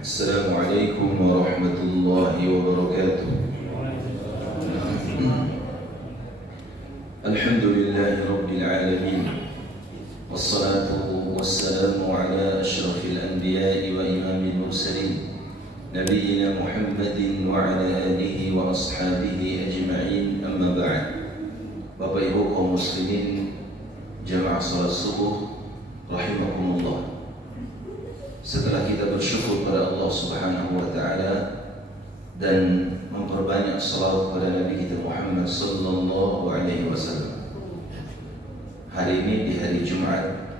Assalamualaikum warahmatullahi wabarakatuh. Alhamdulillahi rabbil alamin. Wassalatu wassalamu ala asyrafil anbiya'i wa imamil mursalin, nabiyyina Muhammadin wa ala alihi wa ashabihi ajma'in, amma ba'd. Bapak Ibu kaum muslimin, jamaah salat subuh rahimakumullah. Setelah kita bersyukur pada Allah Subhanahu wa taala dan memperbanyak salawat kepada Nabi kita Muhammad sallallahu alaihi wasallam, hari ini di hari Jumat,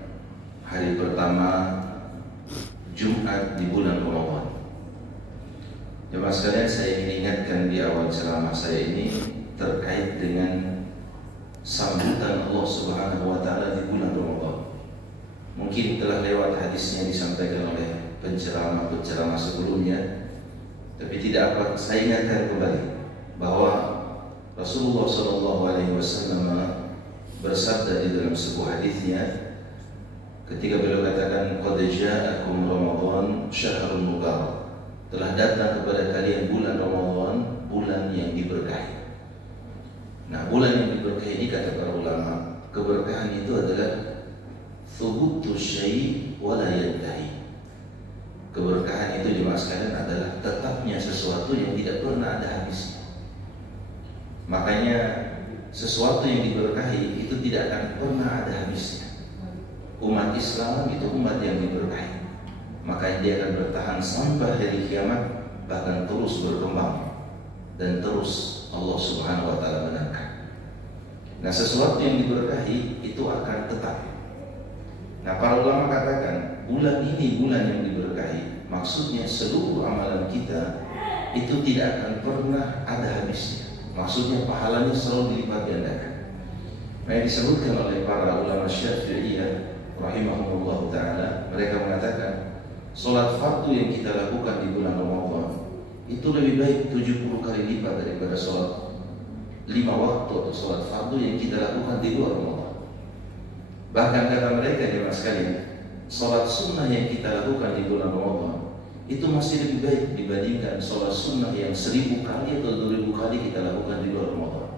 hari pertama Jumat di bulan Ramadan. Jemaah sekalian, saya ingin ingatkan di awal ceramah saya ini terkait dengan sambutan Allah Subhanahu wa taala di bulan Ramadan. Mungkin telah lewat hadisnya disampaikan oleh penceramah-penceramah sebelumnya, tapi tidak apa, saya ingatkan kembali bahwa Rasulullah SAW bersabda di dalam sebuah hadisnya ketika beliau katakan, "Qad ja'akum Ramadan syahrun mubarak." Telah datang kepada kalian bulan Ramadan, bulan yang diberkahi. Nah, bulan yang diberkahi ini kata para ulama, keberkahan itu adalah thubutu syai' wa la yantahi. Keberkahan itu jemaah sekalian adalah tetapnya sesuatu yang tidak pernah ada habisnya. Makanya sesuatu yang diberkahi itu tidak akan pernah ada habisnya. Umat Islam itu umat yang diberkahi, makanya dia akan bertahan sampai hari kiamat, bahkan terus berkembang dan terus Allah Subhanahu wa taala menangkan. Nah, sesuatu yang diberkahi itu akan tetap. Nah, para ulama katakan bulan ini bulan yang diberkahi, maksudnya seluruh amalan kita itu tidak akan pernah ada habisnya. Maksudnya pahalanya selalu dilipat gandakan. Nah, yang disebutkan oleh para ulama Syafi'iyah rahimahumullah ta'ala, mereka mengatakan sholat fardu yang kita lakukan di bulan Ramadan itu lebih baik 70 kali lipat daripada sholat 5 waktu atau sholat fardu yang kita lakukan di luar Ramadan. Bahkan kata mereka, jemaah sekalian, sholat sunnah yang kita lakukan di bulan Ramadan itu masih lebih baik dibandingkan sholat sunnah yang 1000 kali atau 2000 kali kita lakukan di luar Ramadan.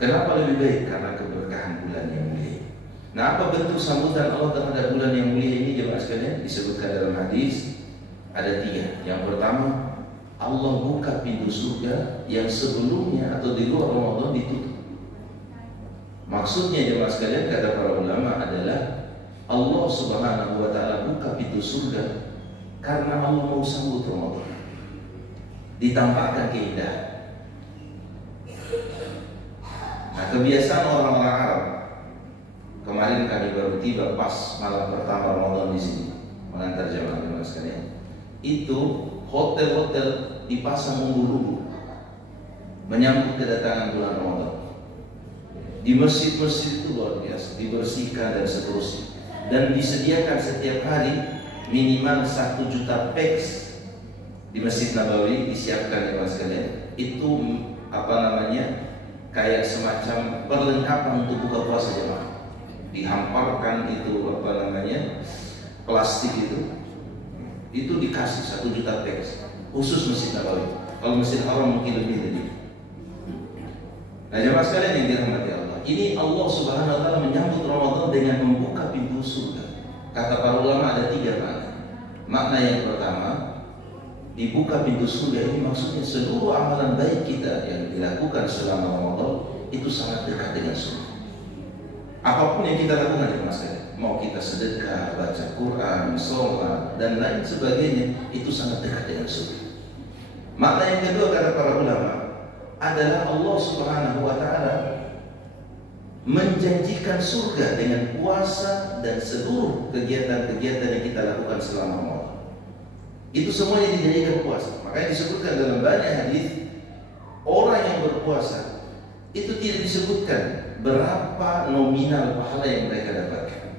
Kenapa lebih baik? Karena keberkahan bulan yang mulia. Nah, apa bentuk sambutan Allah terhadap bulan yang mulia ini, jemaah sekalian? Disebutkan dalam hadis ada 3. Yang pertama, Allah buka pintu surga yang sebelumnya atau di luar Ramadan ditutup. Maksudnya jemaah sekalian, kata para ulama, adalah Allah Subhanahu wa taala buka pintu surga karena Allah mau sambut Ramadan, ditampakkan keindahan. Nah, kebiasaan orang-orang Arab, kemarin kami baru tiba pas malam pertama Ramadan di sini mengantar jemaah sekalian, itu hotel-hotel dipasang umbul-umbul menyambut kedatangan bulan Ramadan. Di masjid-masjid itu luar biasa, dibersihkan dan seterusnya, dan disediakan setiap hari minimal 1 juta peks di Masjid Nabawi disiapkan, ya mas sekalian. Itu kayak semacam perlengkapan untuk buka puasa jemaah. Dihamparkan itu plastik itu dikasih 1 juta peks khusus Masjid Nabawi. Kalau Masjid Haram mungkin lebih dari itu. Nah, jemaah sekalian yang dirahmati Allah, ini Allah Subhanahu wa taala menyambut Ramadan dengan membuka pintu surga. Kata para ulama ada 3 makna. Makna yang pertama, dibuka pintu surga ini maksudnya seluruh amalan baik kita yang dilakukan selama Ramadan itu sangat dekat dengan surga. Apapun yang kita lakukan, jemaah sekalian, mau kita sedekah, baca Quran, sholat dan lain sebagainya, itu sangat dekat dengan surga. Makna yang kedua, kata para ulama, adalah Allah Subhanahu wa taala menjanjikan surga dengan puasa dan seluruh kegiatan-kegiatan yang kita lakukan selama Ramadan. Itu semuanya dijadikan puasa. Makanya disebutkan dalam banyak hadis, orang yang berpuasa itu tidak disebutkan berapa nominal pahala yang mereka dapatkan,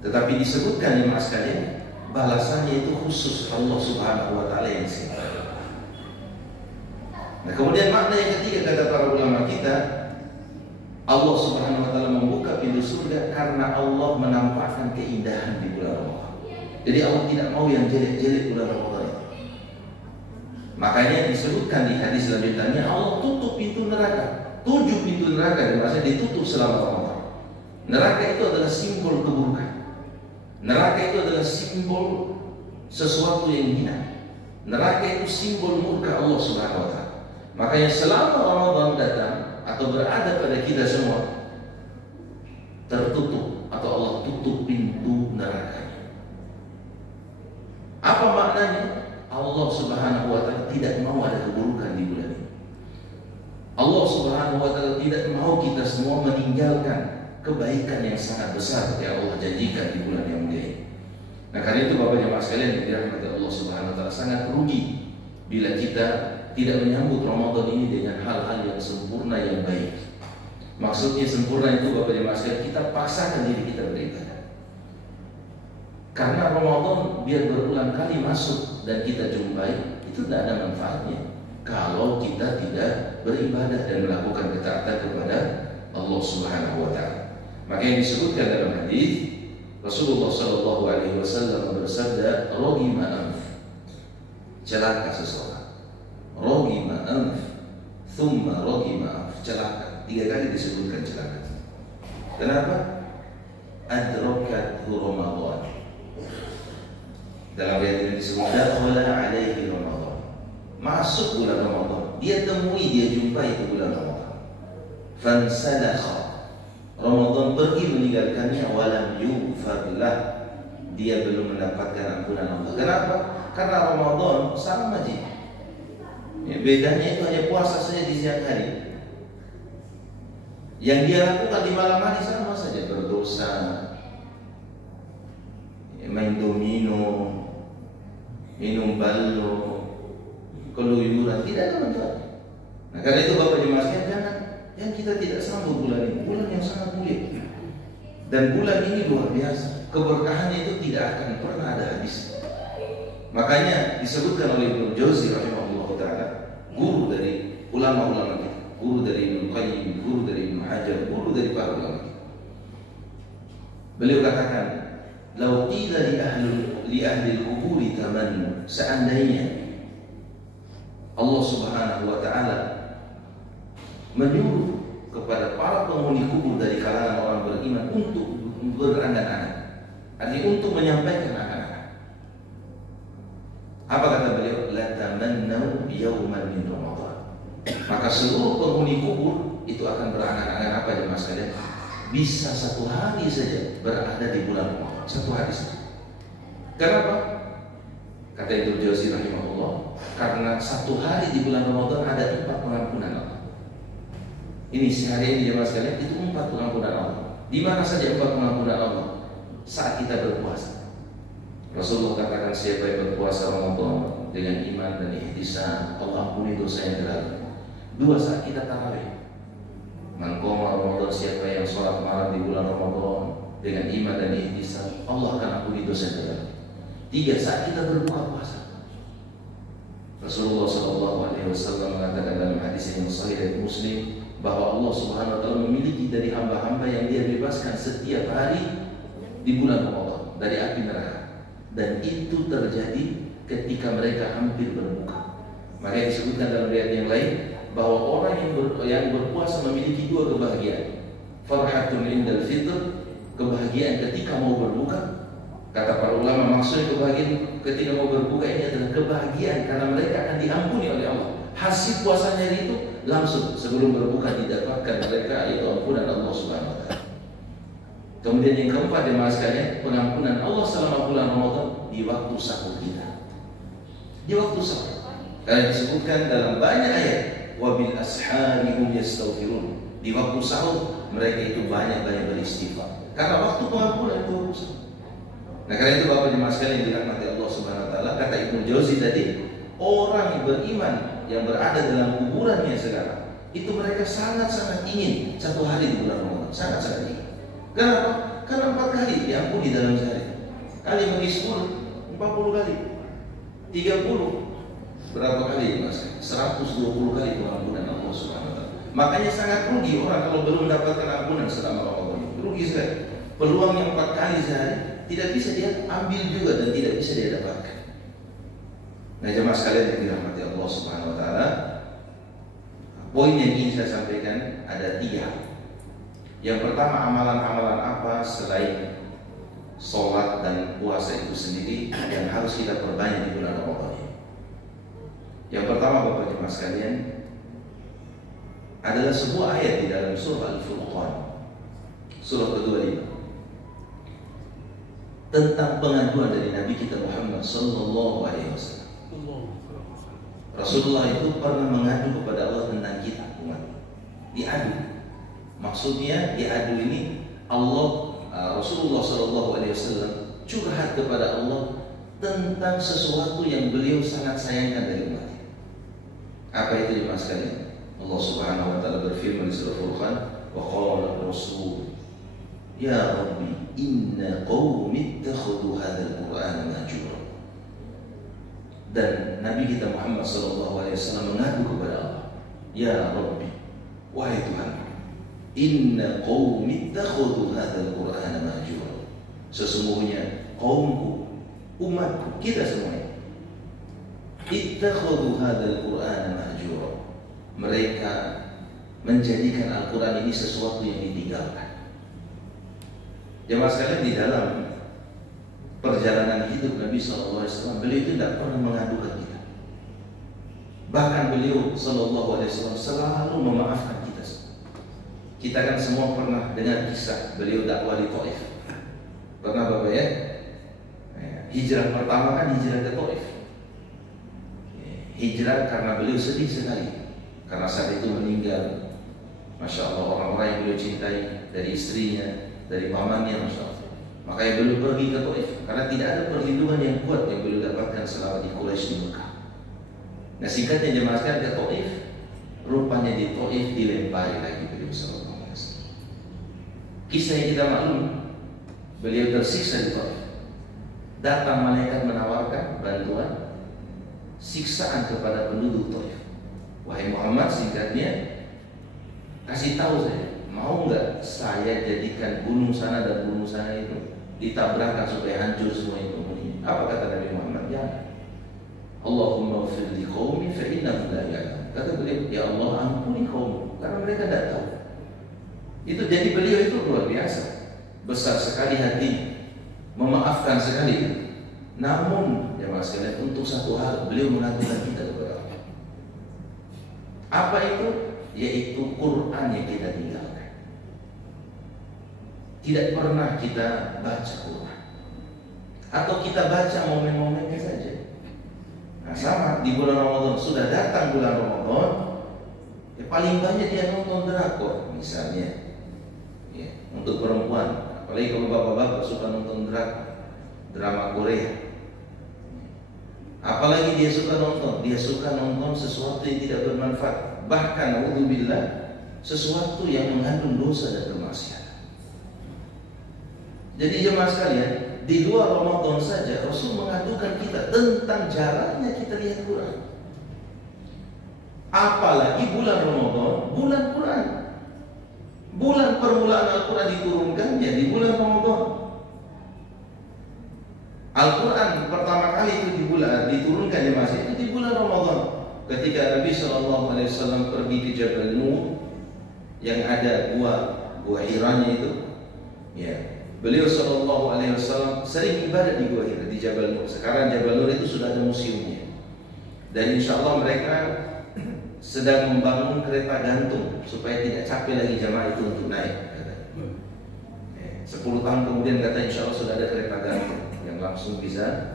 tetapi disebutkan, jemaah sekalian, balasannya itu khusus Allah Subhanahu wa taala yang sini. Nah, kemudian makna yang ketiga, kata para ulama kita, Allah Subhanahu wa taala membuka pintu surga karena Allah menampakkan keindahan di bulan Ramadan. Jadi Allah tidak mau yang jelek-jelek bulan Ramadan itu. Makanya disebutkan di hadis lanjutannya, Allah tutup pintu neraka. 7 pintu neraka maksudnya ditutup selama Ramadan. Neraka itu adalah simbol keburukan. Neraka itu adalah simbol sesuatu yang hina. Neraka itu simbol murka Allah Subhanahu wa Ta'ala. Makanya selama Ramadan datang atau berada pada kita semua, tertutup atau Allah tutup pintu neraka. Apa maknanya? Allah Subhanahu wa Ta'ala tidak mau ada keburukan di bulan ini. Allah Subhanahu wa Ta'ala tidak mau kita semua meninggalkan kebaikan yang sangat besar yang Allah janjikan di bulan yang mulia ini. Nah, karena itu Bapak jemaah sekalian yang dirahmati Allah Subhanahu wa Ta'ala, sangat rugi bila kita tidak menyambut Ramadan ini dengan hal-hal yang sempurna, yang baik. Maksudnya sempurna itu Bapak jemaah sekalian, kita paksakan diri kita beribadah. Karena Ramadan biar berulang kali masuk dan kita jumpai, itu tidak ada manfaatnya kalau kita tidak beribadah dan melakukan ketaatan kepada Allah Subhanahu wa Ta'ala. Maka yang disebutkan dalam hadis, Rasulullah sallallahu alaihi wasallam bersabda, "Raghima anf." Celaka seseorang. Raghima anf, thumma raghima anf. Celaka. 3 kali disebutkan celaka. Kenapa? Adrakathu Ramadan. Dalam ayat ini disebut dakhala alaihi Ramadan. Masuk bulan Ramadan, dia temui, dia jumpai ke bulan Ramadan. Fansalakha. Ramadan pergi meninggalkannya, walam yughfar lah. Dia belum mendapatkan ampunan Allah. Kenapa? Karena Ramadan sama aja. Ya, bedanya itu hanya puasa saja di siang hari. Yang dia lakukan di malam hari sama saja, berdosa, main domino, minum ballo, keluyuran, tidak ada manfaat. Nah, karena itu Bapak jemaah sekalian, jangan yang kita tidak sambut bulan ini, bulan yang sangat mulia. Dan bulan ini luar biasa, keberkahannya itu tidak akan pernah ada habis. Makanya disebutkan oleh Ibnu Jauzi rahimahullah taala, guru dari ulama-ulama kita, guru dari Ibnu Qayyim, guru dari Ibnu Hajar, guru dari para ulama kita. Beliau katakan, "Lau qila li ahli al-quburi tamannu", seandainya Allah Subhanahu wa Ta'ala menyuruh kepada para penghuni kubur dari kalangan orang beriman untuk berangan-angan, artinya untuk menyampaikan angan-angan. Apa kata beliau? La tamannau yawman min Ramadan. Maka seluruh penghuni kubur itu akan berangan-angan apa jemaah sekalian? Bisa 1 hari saja berada di bulan Ramadan, 1 hari saja. Kenapa? Kata Ibnu Jauzi rahimahullah, karena 1 hari di bulan Ramadan ada 4 pengampunan Allah. Ini sehari ini jemaah sekalian, itu 4 pengampunan Allah. Di mana saja 4 pengampunan Allah? Saat kita berpuasa. Rasulullah katakan, siapa yang berpuasa Ramadan dengan iman dan ihtisan, Allah ampuni dosa yang terlalu. 2, saat kita tarawih. Man qama Ramadan, siapa yang sholat malam di bulan Ramadan dengan iman dan ihtisan, Allah akan ampuni dosa yang terlalu. 3, saat kita berbuka puasa. Rasulullah SAW mengatakan dalam hadis yang sahih dari Muslim bahwa Allah Subhanahu wa Ta'ala memiliki dari hamba-hamba yang Dia bebaskan setiap hari di bulan Ramadan dari api neraka, dan itu terjadi ketika mereka hampir berbuka. Maka disebutkan dalam riwayat yang lain bahwa orang yang berpuasa memiliki 2 kebahagiaan. Farhatun indal fitr, kebahagiaan ketika mau berbuka. Kata para ulama, maksudnya kebahagiaan ketika mau berbuka ini adalah kebahagiaan karena mereka akan diampuni oleh Allah. Hasil puasanya itu langsung sebelum berbuka didapatkan mereka, yaitu ampunan Allah Subhanahu wa Ta'ala. Kemudian yang keempat jemaah sekalian, pengampunan Allah selama bulan Ramadan di waktu sahur kita. Di waktu sahur. Karena disebutkan dalam banyak ayat, wabil ashari hum yastaghfirun. Di waktu sahur mereka itu banyak-banyak beristighfar. Karena waktu pengampunan itu waktu sahur. Nah, karena itu Bapak jemaah sekalian yang dirahmati Allah Subhanahu wa Ta'ala, kata Ibnu Jauzi tadi, orang yang beriman yang berada dalam kuburannya sekarang, itu mereka sangat-sangat ingin 1 hari di bulan Ramadan, sangat-sangat ingin. Kenapa? Karena 4 kali diampuni dalam sehari. Kali bagi 10, 40 kali, 30, berapa kali mas? 120 kali pengampunan Allah Subhanahu wa Ta'ala. Makanya sangat rugi orang kalau belum mendapatkan ampunan selama Ramadan. Rugi sekali. Peluang yang 4 kali sehari tidak bisa dia ambil juga dan tidak bisa dia dapatkan. Nah jemaah sekalian yang dirahmati Allah Subhanahu Wa Taala, poin yang ingin saya sampaikan ada 3. Yang pertama, amalan-amalan apa selain sholat dan puasa itu sendiri yang harus kita perbanyak di bulan Ramadan ini. Yang pertama Bapak jemaah sekalian adalah sebuah ayat di dalam surah Al-Furqan, surah ke-25, tentang pengaduan dari Nabi kita Muhammad Sallallahu Alaihi Wasallam. Rasulullah itu pernah mengadu kepada Allah tentang kita, umat. Diadu. Maksudnya diadu ini Rasulullah Sallallahu Alaihi Wasallam curhat kepada Allah tentang sesuatu yang beliau sangat sayangkan dari umatnya. Apa itu jemaah sekalian? Allah Subhanahu Wa Taala berfirman di surah Furqan, wa qala Rasul, ya Rabbi, inna qaumi ittakhadhu hadzal Qur'ana mahjura. Dan Nabi kita Muhammad Sallallahu Alaihi Wasallam mengadu kepada Allah, ya Rabbi, wahai Tuhan, inna qaumi ittakhadhu hadzal Qur'ana mahjura. Sesungguhnya kaumku, umatku, kita semuanya, ittakhadhu hadzal Qur'ana mahjura. Mereka menjadikan Al-Quran ini sesuatu yang ditinggalkan. Jemaah sekalian, di dalam perjalanan hidup Nabi SAW, beliau itu tidak pernah mengadukan kita. Bahkan beliau SAW selalu memaafkan kita. Kita kan semua pernah dengar kisah beliau dakwah di Taif. Pernah Bapak ya? Hijrah pertama kan hijrah ke Taif. Hijrah karena beliau sedih sekali, karena saat itu meninggal, Masya Allah, orang-orang yang beliau cintai, dari istrinya, dari pamannya, Masya Allah. Makanya beliau pergi ke Taif, karena tidak ada perlindungan yang kuat yang beliau dapatkan selama di Quraisy di Mekah. Nah singkatnya jemaah sekalian, ke Taif, rupanya di Taif dilempari lagi beliau sallallahu alaihi wasallam. Kisah yang kita maklum, beliau tersiksa di Taif. Datang malaikat menawarkan bantuan siksaan kepada penduduk Taif. Wahai Muhammad, singkatnya, kasih tahu saya, mau nggak saya jadikan gunung sana dan gunung sana itu ditabrakkan supaya hancur semua itu? Apa kata Nabi Muhammad? Ya, Allahumma ufir li qaumi fa innahum la ya'lamun. Kata beliau, ya Allah ampuni kaum karena mereka tidak tahu. Itu jadi beliau itu luar biasa, besar sekali hati, memaafkan sekali. Namun jemaah sekalian, untuk satu hal beliau mengatakan kita kepada Allah. Apa itu? Yaitu Quran yang kita tinggalkan. Tidak pernah kita baca Quran, atau kita baca momen-momennya saja. Nah sama di bulan Ramadan, sudah datang bulan Ramadan, ya paling banyak dia nonton drakor misalnya, ya, untuk perempuan. Apalagi kalau bapak-bapak suka nonton drama Korea. Apalagi dia suka nonton sesuatu yang tidak bermanfaat, bahkan naudzubillah, sesuatu yang mengandung dosa dan kemaksiatan. Jadi jemaah sekalian, di luar Ramadan saja Rasul mengadukan kita tentang jaraknya kita lihat Quran. Apalagi bulan Ramadan, bulan Quran, bulan permulaan Al-Quran diturunkannya di bulan Ramadan. Al-Quran pertama kali itu diturunkan di masa itu di bulan Ramadan, ketika Nabi SAW pergi ke Jabal Nur yang ada gua Hiranya itu, ya, beliau SAW sering ibadah di gua Hira, di Jabal Nur. Sekarang Jabal Nur itu sudah ada museumnya, dan insya Allah mereka sedang membangun kereta gantung supaya tidak capek lagi jamaah itu untuk naik. 10 tahun kemudian kata insya Allah sudah ada kereta gantung yang langsung bisa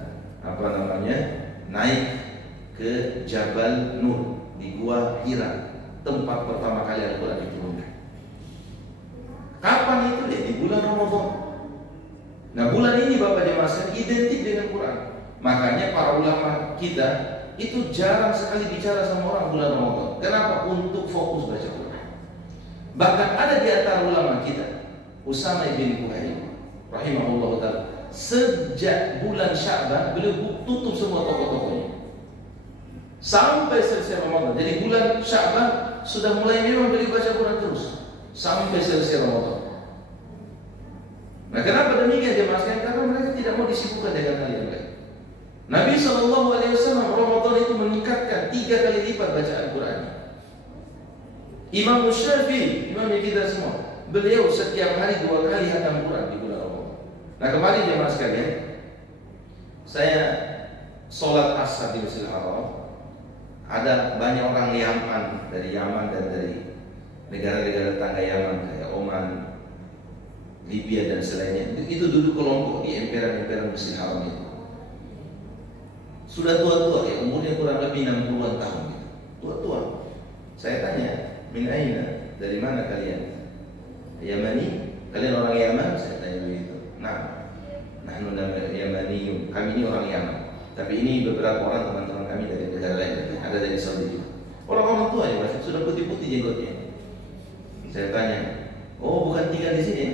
naik ke Jabal Nur di Gua Hira, tempat pertama kali Al-Quran diturunkan. Kapan itu? Ya di bulan Ramadan. Nah bulan ini Bapak jemaah identik dengan Quran. Makanya para ulama kita itu jarang sekali bicara sama orang bulan Ramadan. Kenapa? Untuk fokus baca Quran. Bahkan ada di antara ulama kita, Usama bin Quhaim rahimahullah ta'ala, sejak bulan Sya'ban beliau tutup semua toko-tokonya sampai selesai Ramadan. Jadi bulan Sya'ban sudah mulai memang beliau baca Quran terus sampai selesai Ramadan. Nah, kenapa demikian jemaah sekalian? Karena mereka tidak mau disibukkan dengan hal yang lain. Nabi SAW Ramadan itu meningkatkan 3 kali lipat bacaan Quran. Imam Syafi'i, imam kita semua, beliau setiap hari 2 kali khatam Quran di bulan Ramadan. Nah, kemarin jemaah sekalian, saya sholat asar di Masjidil Haram. Ada banyak orang Yaman, dari Yaman dan dari negara-negara tetangga Yaman kayak Oman, Libya dan selainnya. Itu duduk kelompok di emperan-emperan Masjidil Haram itu. Sudah tua-tua ya, umurnya kurang lebih 60-an tahun gitu. Tua-tua. Saya tanya, min aina? Dari mana kalian? Yamani? Kalian orang Yaman? Saya tanya begitu. Nah, nahnu Yamaniyun. Kami ini orang Yaman. Tapi ini beberapa orang teman-teman kami dari negara lain, ada dari Saudi juga. Orang-orang tua ya, masih sudah putih-putih jenggotnya. Saya tanya, oh bukan tinggal di sini?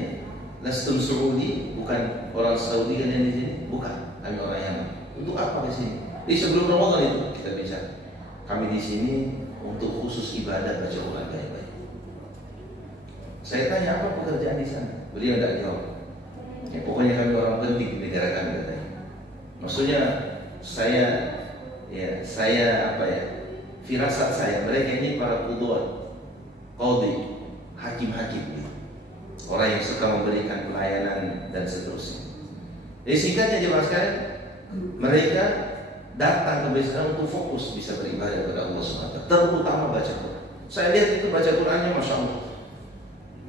Lastum Saudi, bukan orang Saudi kan yang di sini? Bukan, kami orang Yaman. Untuk apa di sini? Di sebelum Ramadan itu kita bicara. Kami di sini untuk khusus ibadah baca Quran baik-baik. Saya tanya apa pekerjaan di sana? Beliau tidak jawab. Ya, pokoknya kami orang penting di negara kami katanya. Maksudnya firasat saya, mereka ini para qudwat, qadhi, hakim-hakim, orang yang suka memberikan pelayanan dan seterusnya. Jadi singkatnya jemaah sekalian, mereka datang ke Masjid untuk fokus bisa beribadah kepada Allah SWT, terutama baca Quran. Saya lihat itu baca Qurannya, masya Allah.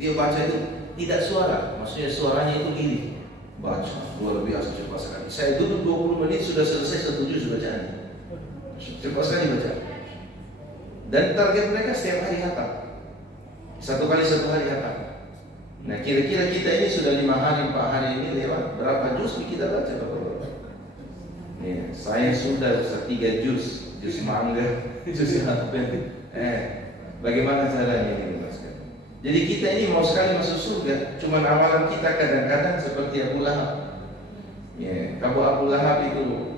Dia baca itu tidak suara, maksudnya suaranya itu gini. Baca, luar biasa cepat sekali. Saya duduk 20 menit sudah selesai 1 juz bacaannya. Cepat sekali baca. Dan target mereka setiap hari khatam. 1 kali 1 hari khatam. Nah, kira-kira kita ini sudah 5 hari, 4 hari ini lewat berapa juz kita baca Bapak-bapak? Ya, saya sudah 3 juz mangga, juz yang bagaimana caranya ini Mas? Jadi kita ini mau sekali masuk surga, cuma amalan kita kadang-kadang seperti Abu Lahab. Ya, kalau Abu Lahab itu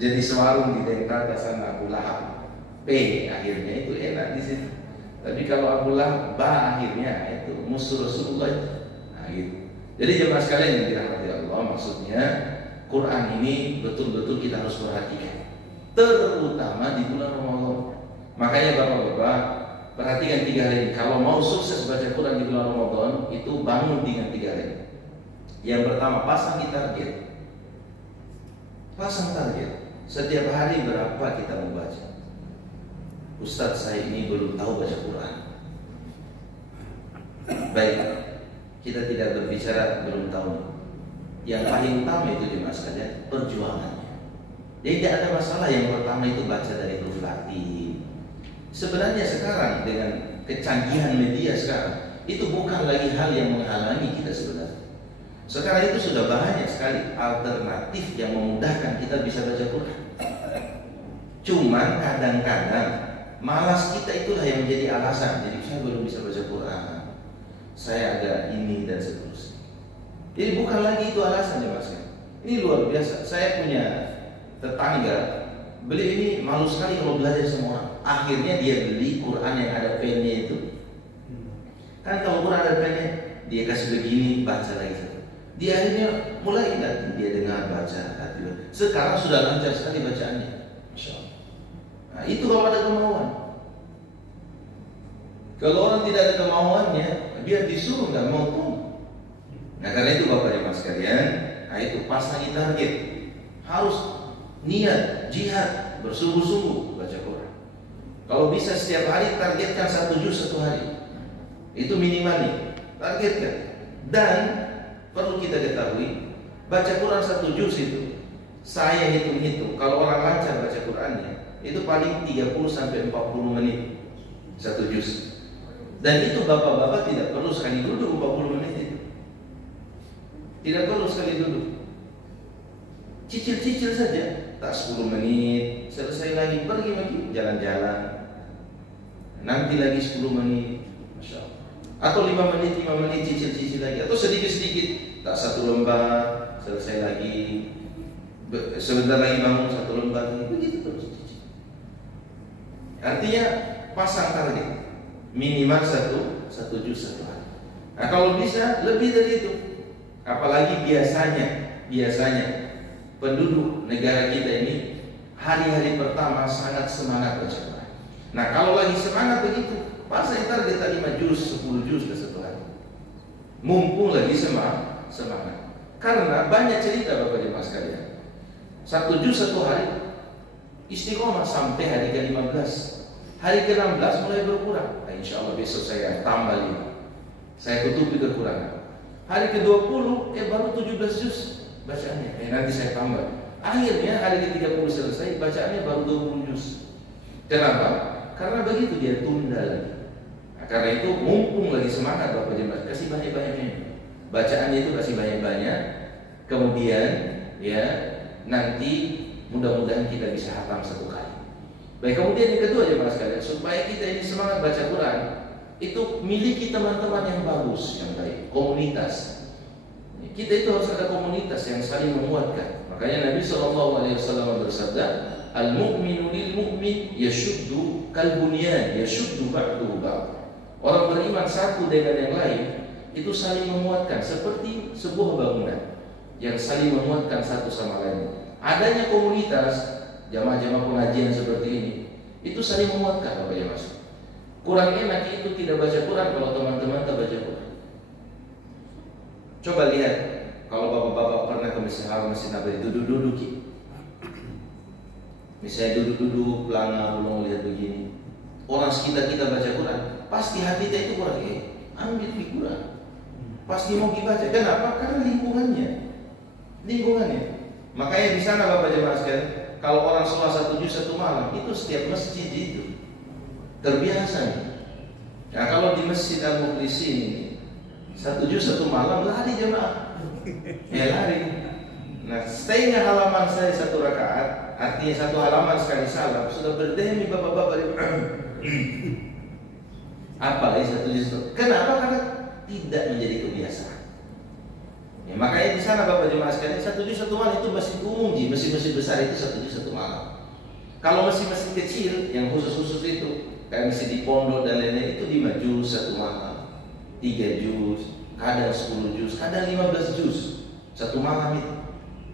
jadi sewarung di tentara sana Abu Lahab, P akhirnya itu enak di situ. Tapi kalau Abu Lahab, ba akhirnya itu musuh Rasulullah itu. Nah, gitu. Jadi jemaah sekalian yang dirahmati Allah, maksudnya Quran ini betul-betul kita harus perhatikan, terutama di bulan Ramadan. Makanya bapak-bapak, perhatikan 3 hal ini. Kalau mau sukses baca Quran di bulan Ramadan, itu bangun dengan 3 hal ini. Yang pertama, pasang target. Pasang target. Setiap hari berapa kita membaca? Ustadz, saya ini belum tahu baca Quran. Baik, kita tidak berbicara belum tahu. Yang paling utama itu jemaah sekalian, perjuangannya. Jadi tidak ada masalah yang pertama itu baca dari huruf Latin. Sebenarnya sekarang dengan kecanggihan media sekarang, itu bukan lagi hal yang menghalangi kita sebenarnya. Sekarang itu sudah banyak sekali alternatif yang memudahkan kita bisa baca Quran. Cuman kadang-kadang malas kita itulah yang menjadi alasan. Jadi saya belum bisa baca Quran, saya agak ini dan seterusnya. Jadi bukan lagi itu alasan ya Mas. Ini luar biasa. Saya punya tetangga, beliau ini malu sekali kalau belajar sama orang. Akhirnya dia beli Quran yang ada pennya itu. Kan kalau Quran ada pennya, dia kasih begini, baca lagi satu. Dia akhirnya mulai dia dengar baca. Sekarang sudah lancar sekali bacaannya, Masya Allah. Nah, itu kalau ada kemauan. Kalau orang tidak ada kemauannya, dia disuruh nggak mau pun. Nah, karena itu Bapak Ibu sekalian, nah itu pasangi target. Harus niat jihad bersungguh-sungguh baca Quran. Kalau bisa setiap hari targetkan 1 juz 1 hari. Itu minimalnya. Targetkan. Dan perlu kita ketahui, baca Quran 1 juz itu, saya hitung-hitung, kalau orang lancar baca Qurannya, itu paling 30 sampai 40 menit 1 juz. Dan itu bapak-bapak tidak perlu sekali duduk 40 menit itu. Tidak perlu sekali duduk. Cicil-cicil saja, tak 10 menit, selesai lagi, pergi lagi, jalan-jalan. Nanti lagi 10 menit, Masya Allah. Atau 5 menit, cicil-cicil lagi. Atau sedikit-sedikit, tak 1 lembar, selesai lagi. Sebentar lagi bangun 1 lembar, begitu terus. Artinya pasang target minimal 1 juz 1 hari. Nah, kalau bisa lebih dari itu. Apalagi biasanya penduduk negara kita ini hari-hari pertama sangat semangat baca Quran. Nah, kalau lagi semangat begitu, pasti target 5 juz, 10 juz ke satu hari. Mumpung lagi semangat. Karena banyak cerita Bapak Jemaah sekalian. 1 juz 1 hari istiqomah sampai hari ke-15. Hari ke-16 mulai berkurang. Nah, insya Allah besok saya tambah 5. Saya tutupi kekurangan. Hari ke-20 baru 17 juz bacaannya. Nanti saya tambah. Akhirnya hari ke-30 selesai, bacaannya baru 20 juz. Kenapa? Karena begitu dia tunda lagi. Nah, karena itu mumpung lagi semangat Bapak Jemaah, kasih banyak-banyaknya. Bacaannya itu kasih banyak-banyak. Kemudian ya nanti mudah-mudahan kita bisa hatam 1 kali. Baik, kemudian yang kedua Jemaah sekalian, supaya kita ini semangat baca Quran, itu miliki teman-teman yang bagus, yang baik, komunitas. Kita itu harus ada komunitas yang saling menguatkan. Makanya Nabi SAW bersabda, al-mu'minu lil-mu'min yashuddu kal-bunyan, yashuddu ba'duhu ba'd. Orang beriman satu dengan yang lain itu saling menguatkan seperti sebuah bangunan yang saling menguatkan satu sama lain. Adanya komunitas jamaah-jamaah pengajian seperti ini itu saling menguatkan Bapak Jemaah. Kurang enak itu tidak baca Quran kalau teman-teman tak baca Quran. Coba lihat, kalau bapak-bapak pernah ke Masjid Nabawi duduk-duduk, misalnya duduk-duduk pelana belum lihat begini, orang sekitar kita baca Quran, pasti hati kita itu kurang ambil figuran, pasti mau dibaca. Kenapa? Karena lingkungannya. Makanya di sana Bapak Jemaah sekalian, kalau orang sholat 1 juz 1 malam, itu setiap masjid itu terbiasa nih. Nah, kalau di Masjid Al-Mukhlisin ini 1 juz 1 malam lari jemaah. Lari. Nah, setengah halaman saya 1 rakaat, artinya 1 halaman sekali salam, sudah berdemi bapak-bapak. Apalagi 1 juz. Kenapa? Karena tidak menjadi kebiasaan. Ya, makanya di sana Bapak Jemaah sekalian 1 juz 1 malam itu masjid umum, masjid-masjid besar itu 1 juz 1 malam. Kalau masjid-masjid kecil yang khusus-khusus itu, kayak masjid di pondok dan lain-lain, itu 5 juz 1 malam, 3 juz, kadang 10 juz, kadang 15 juz 1 malam itu.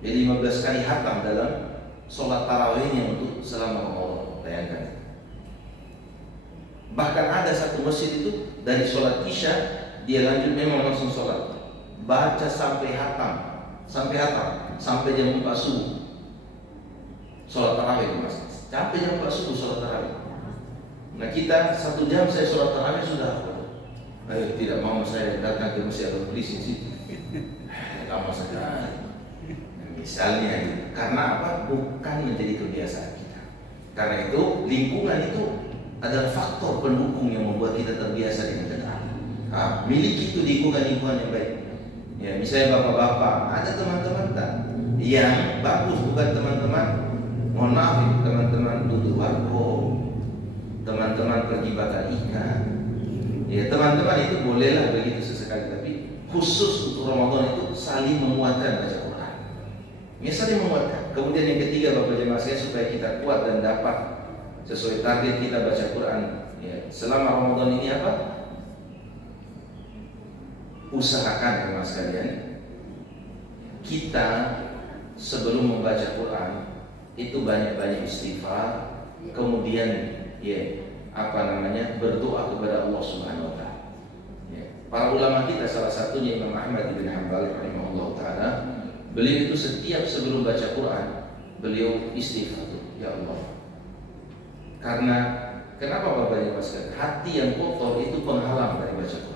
Jadi 15 kali hatam dalam sholat tarawihnya untuk selama Ramadan. Bayangkan. Bahkan ada satu masjid itu dari sholat isya dia lanjut memang langsung sholat, baca sampai hatam, sampai jam 4 subuh. Sholat tarawih itu mas, sampai jam 4 subuh sholat tarawih. Nah kita 1 jam saya sholat tarawih sudah ayo tidak mau saya datang ke Masjid Al-Mukhlisin situ. Lama sekali. Misalnya karena apa? Bukan menjadi kebiasaan kita. Karena itu lingkungan itu adalah faktor pendukung yang membuat kita terbiasa dengan Quran. Miliki itu lingkungan yang baik. Ya, misalnya bapak-bapak, ada teman-teman tak yang bagus, bukan teman-teman, mohon maaf, teman-teman duduk warkop, teman-teman pergi bakar ikan. Ya, teman-teman itu bolehlah begitu sesekali, tapi khusus untuk Ramadan itu saling menguatkan baca Quran. Ya, saling menguatkan. Kemudian yang ketiga Bapak Jemaah sekalian, supaya kita kuat dan dapat sesuai target kita baca Quran ya, selama Ramadan ini apa? Usahakan Jemaah sekalian, kita sebelum membaca Quran itu banyak-banyak istighfar, kemudian ya berdoa kepada Allah Subhanahu wa taala. Ya. Para ulama kita salah satunya Imam Ahmad bin Hanbal rahimahullah taala, beliau itu setiap sebelum baca Quran beliau istighfar, ya Allah. Karena kenapa Bapak Ibu sekalian? Hati yang kotor itu penghalang dari baca Quran.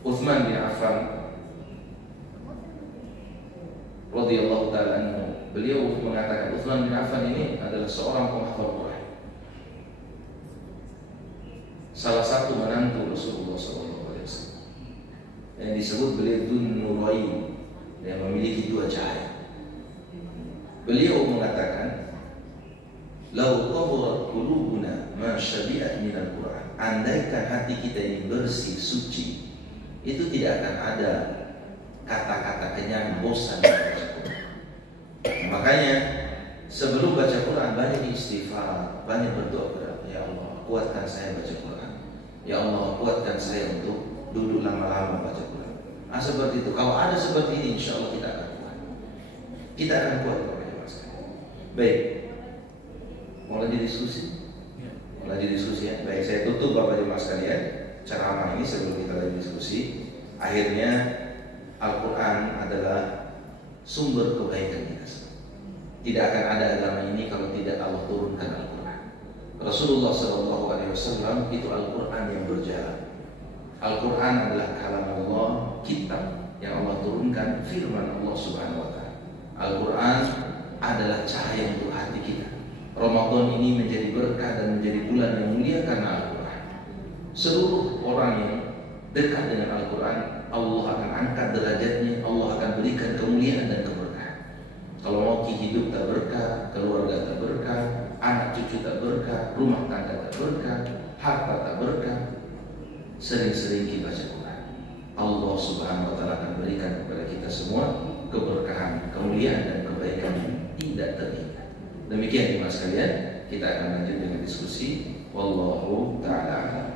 Utsman bin Affan radhiyallahu taala anhu, beliau mengatakan Utsman bin Affan ini adalah seorang penghafal Quran. Salah satu menantu Rasulullah SAW yang disebut beliau Dzun Nurain, yang memiliki 2 cahaya. Beliau mengatakan, "Lau tahurat qulubuna ma syabi'at minal Qur'an." Andaikan hati kita ini bersih, suci, itu tidak akan ada kata-kata kenyang, bosan membaca Quran. Makanya sebelum baca Quran banyak istighfar, banyak berdoa kepada ya Allah, kuatkan saya baca Quran. Ya Allah, kuatkan saya untuk duduk lama-lama baca Quran. Nah, seperti itu. Kalau ada seperti ini, insya Allah kita akan kuat. Kita akan kuat Bapak Jemaah sekalian. Baik. Mau lagi diskusi? Mau lagi diskusi ya. Baik, saya tutup Bapak Jemaah sekalian ceramah ini sebelum kita lagi diskusi. Akhirnya Al-Quran adalah sumber kebaikan kita semua. Tidak akan ada agama ini kalau tidak Allah turunkan Al-Quran. Rasulullah SAW itu Al-Quran yang berjalan. Al-Quran adalah kalam Allah, kitab yang Allah turunkan, firman Allah Subhanahu wa Ta'ala. Al-Quran adalah cahaya untuk hati kita. Ramadan ini menjadi berkah dan menjadi bulan yang mulia karena Al-Quran. Seluruh orang yang dekat dengan Al-Quran, Allah akan angkat derajatnya, Allah akan berikan kemuliaan dan keberkahan. Kalau mau hidup tak berkah, keluarga tak berkah, anak cucu tak berkah, rumah tangga tak berkah, harta tak berkah, sering-sering kita baca Quran. Allah Subhanahu wa Ta'ala akan berikan kepada kita semua keberkahan, kemuliaan dan kebaikan yang tidak terhingga. Demikian jemaah sekalian, kita akan lanjut dengan diskusi. Wallahu ta'ala